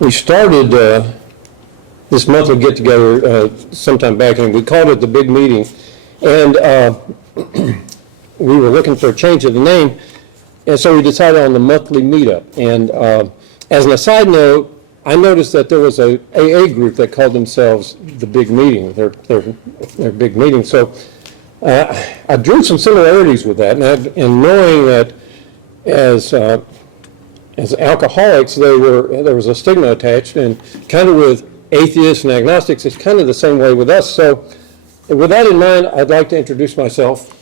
we started this monthly get-together sometime back, and we called it the Big Meeting. And we were looking for a change of the name, and so we decided on the monthly meetup. And as an aside note, I noticed that there was a AA group that called themselves the Big Meeting, their big meeting. So I drew some similarities with that, and knowing that as alcoholics, there was a stigma attached, and kind of with atheists and agnostics, it's kind of the same way with us. So with that in mind, I'd like to introduce myself.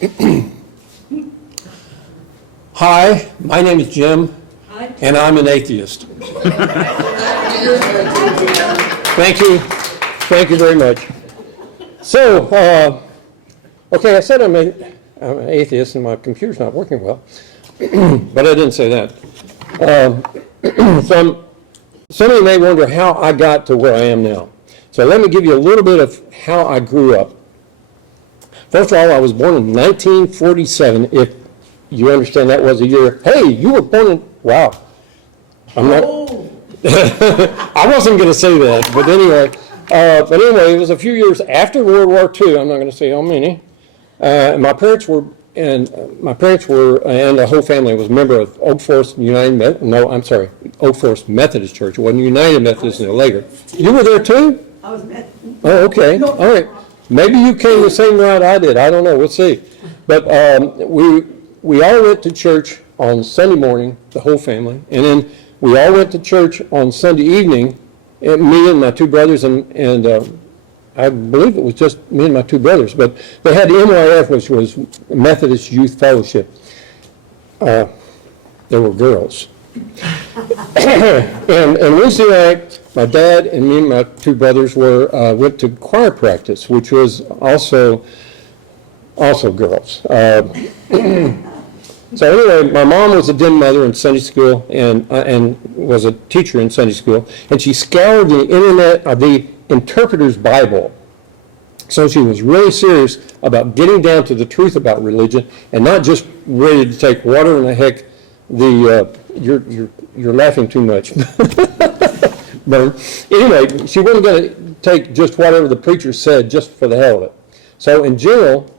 Hi, my name is Jim, and I'm an atheist. Thank you. Thank you very much. So, okay, I said I'm an atheist, and my computer's not working well, but I didn't say that. So some of you may wonder how I got to where I am now. So let me give you a little bit of how I grew up. First of all, I was born in 1947, if you understand that was a year. Hey, you were born in, wow. I'm not, I wasn't going to say that, but anyway, it was a few years after World War II. I'm not going to say how many. My parents were, and the whole family was a member of Oak Forest Methodist Church. It wasn't United Methodist until later. You were there too? I was Methodist. Oh, okay. All right. Maybe you came the same route I did. I don't know. We'll see. But we all went to church on Sunday morning, the whole family, and then we all went to church on Sunday evening, me and my two brothers, and I believe it was just me and my two brothers, but they had the MYF, which was Methodist Youth Fellowship. There were girls. and Lucy and I, my dad and me and my two brothers went to choir practice, which was also girls. So anyway, my mom was a dim mother in Sunday school and was a teacher in Sunday school, and she scoured the internet, the Interpreter's Bible. So she was really serious about getting down to the truth about religion, and not just ready to take whatever in the heck you're laughing too much. But anyway, she wasn't going to take just whatever the preacher said just for the hell of it. So in general,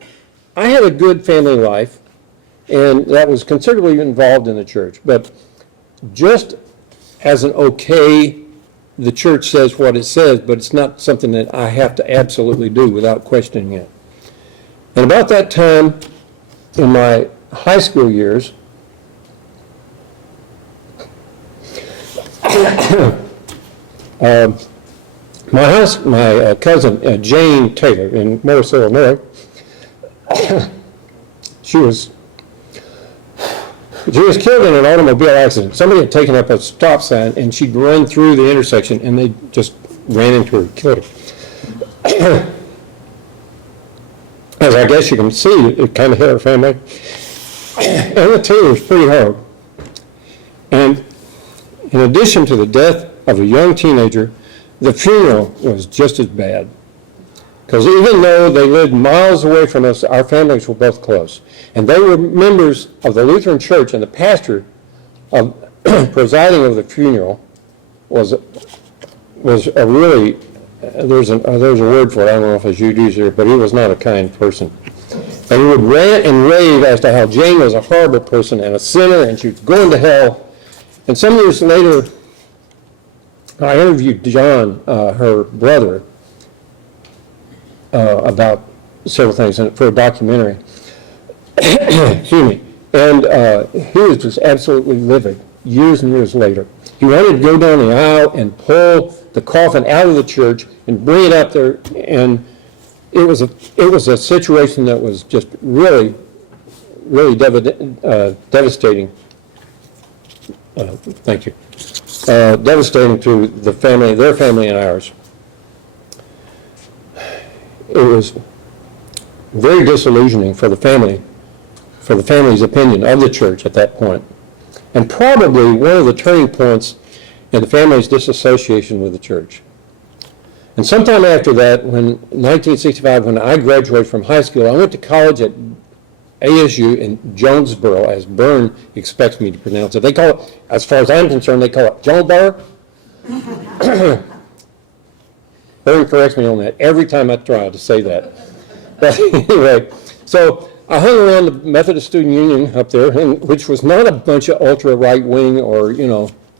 I had a good family life, and that was considerably involved in the church. But just as an okay, the church says what it says, but it's not something that I have to absolutely do without questioning it. And about that time, in my high school years, my cousin Jane Taylor in Morris, Illinois, she was killed in an automobile accident. Somebody had taken up a stop sign, and she'd run through the intersection, and they just ran into her and killed her. As I guess you can see, it kind of hit her family. And the Taylor was pretty hard. And in addition to the death of a young teenager, the funeral was just as bad. Because even though they lived miles away from us, our families were both close. And they were members of the Lutheran Church, and the pastor presiding over the funeral was a really, there's a word for it, I don't know if it's used here, but he was not a kind person. And he would rant and rave as to how Jane was a horrible person and a sinner, and she was going to hell. And some years later, I interviewed John, her brother, about several things for a documentary. Excuse me. And he was just absolutely livid years and years later. He wanted to go down the aisle and pull the coffin out of the church and bring it up there, and it was a situation that was just really devastating. Thank you. Devastating to the family, their family, and ours. It was very disillusioning for the family's opinion of the church at that point, and probably one of the turning points in the family's disassociation with the church. And sometime after that, in 1965, when I graduated from high school, I went to college at ASU in Jonesboro, as Byrne expects me to pronounce it. They call it, as far as I'm concerned, they call it Jonesboro. Larry corrects me on that every time I try to say that. But anyway, so I hung around the Methodist Student Union up there, which was not a bunch of ultra right wing or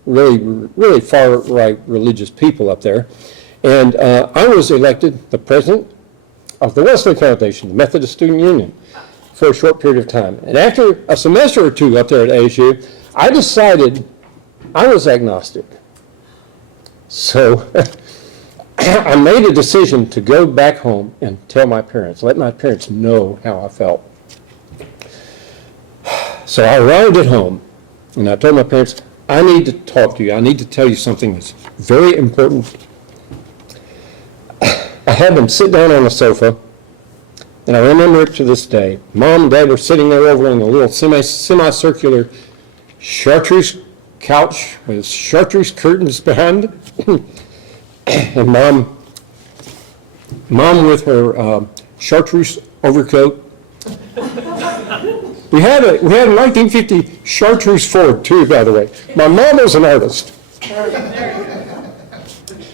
really far right religious people up there, and I was elected the president of the Wesley Foundation, the Methodist Student Union, for a short period of time. And after a semester or two up there at ASU, I decided I was agnostic. So I made a decision to go back home and tell my parents, let my parents know how I felt. So I arrived at home, and I told my parents, I need to talk to you. I need to tell you something that's very important. I had them sit down on the sofa, and I remember it to this day. Mom and Dad were sitting there over on the little semicircular chartreuse couch with chartreuse curtains behind it. And Mom with her chartreuse overcoat. We had a 1950 chartreuse Ford too, by the way. My mom was an artist.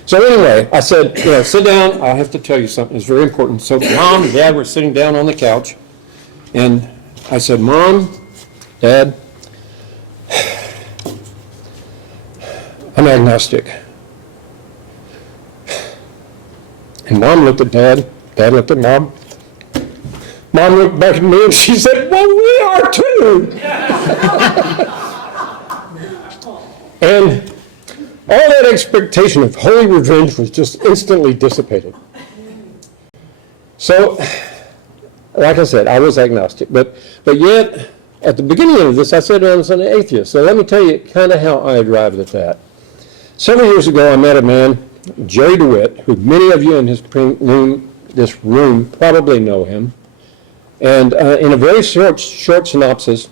So anyway, I said, sit down. I have to tell you something. It's very important. So Mom and Dad were sitting down on the couch, and I said, Mom, Dad, I'm agnostic. And Mom looked at Dad. Dad looked at Mom. Mom looked back at me and she said, well, we are too. And all that expectation of holy revenge was just instantly dissipated. So, like I said, I was agnostic. But yet, at the beginning of this, I said I was an atheist. So let me tell you kind of how I arrived at that. Several years ago, I met a man, Jerry DeWitt, who many of you in this room probably know him. And in a very short synopsis,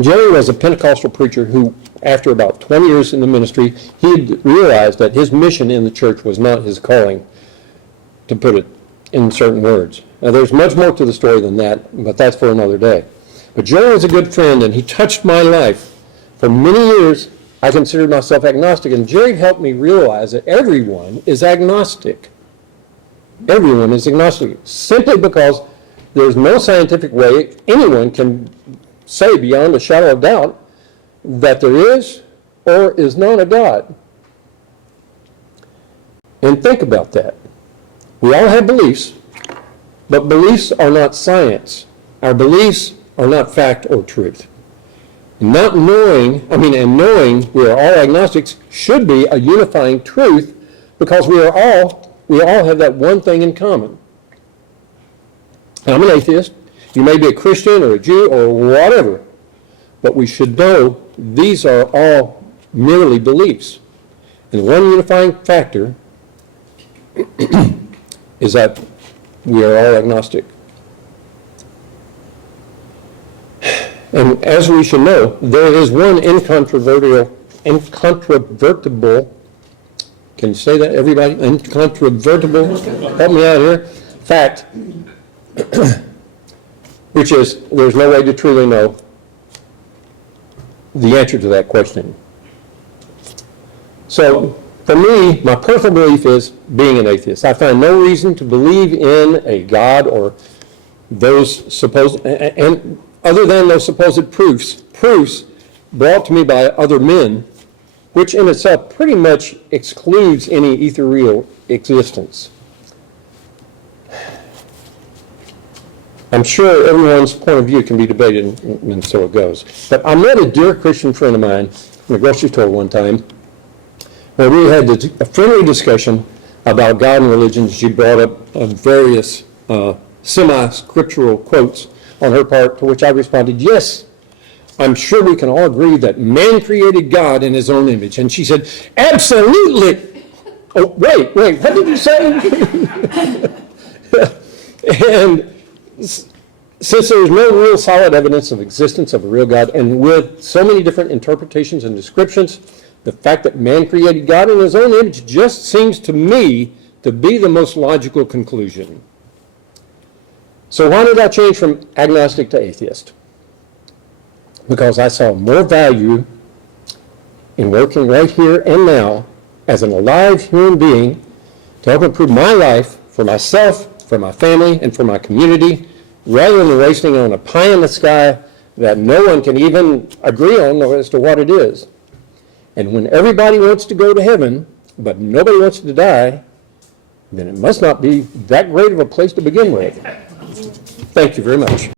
Jerry was a Pentecostal preacher who, after about 20 years in the ministry, he had realized that his mission in the church was not his calling, to put it in certain words. Now, there's much more to the story than that, but that's for another day. But Jerry was a good friend, and he touched my life. For many years, I considered myself agnostic, and Jerry helped me realize that everyone is agnostic. Everyone is agnostic, simply because there's no scientific way anyone can say beyond a shadow of doubt that there is or is not a God. And think about that. We all have beliefs, but beliefs are not science. Our beliefs are not fact or truth. And knowing we are all agnostics should be a unifying truth, because we all have that one thing in common. I'm an atheist. You may be a Christian or a Jew or whatever, but we should know these are all merely beliefs. And one unifying factor is that we are all agnostic. And as we should know, there is one incontrovertible, can you say that, everybody? Incontrovertible, help me out here, fact, which is there's no way to truly know the answer to that question. So for me, my personal belief is being an atheist. I find no reason to believe in a God or those supposed, and other than those supposed proofs brought to me by other men, which in itself pretty much excludes any ethereal existence. I'm sure everyone's point of view can be debated, and so it goes. But I met a dear Christian friend of mine in the grocery store one time, where we had a friendly discussion about God and religion. She brought up various semi-scriptural quotes on her part, to which I responded, yes, I'm sure we can all agree that man created God in his own image. And she said, absolutely. Oh, wait, what did you say? And since there's no real solid evidence of existence of a real God, and with so many different interpretations and descriptions, the fact that man created God in his own image just seems to me to be the most logical conclusion. So why did I change from agnostic to atheist? Because I saw more value in working right here and now as an alive human being to help improve my life for myself, for my family, and for my community, rather than wasting it on a pie in the sky that no one can even agree on as to what it is. And when everybody wants to go to heaven, but nobody wants to die, then it must not be that great of a place to begin with. Thank you very much.